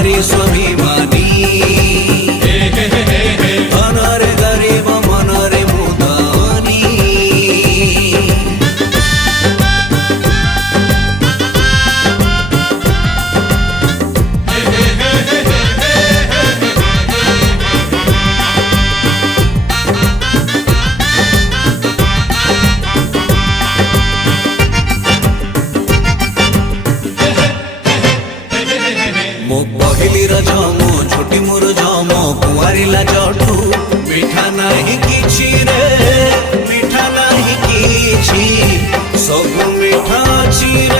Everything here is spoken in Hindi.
तुम्हारी स्वाभिमानी धनरे गरीब मनरे मुदानी मो पहली रजम छोटी मोर जम कुआरी लाजठू मिठा नहीं किछि रे मिठा नहीं किछि सब मिठा अछि रे।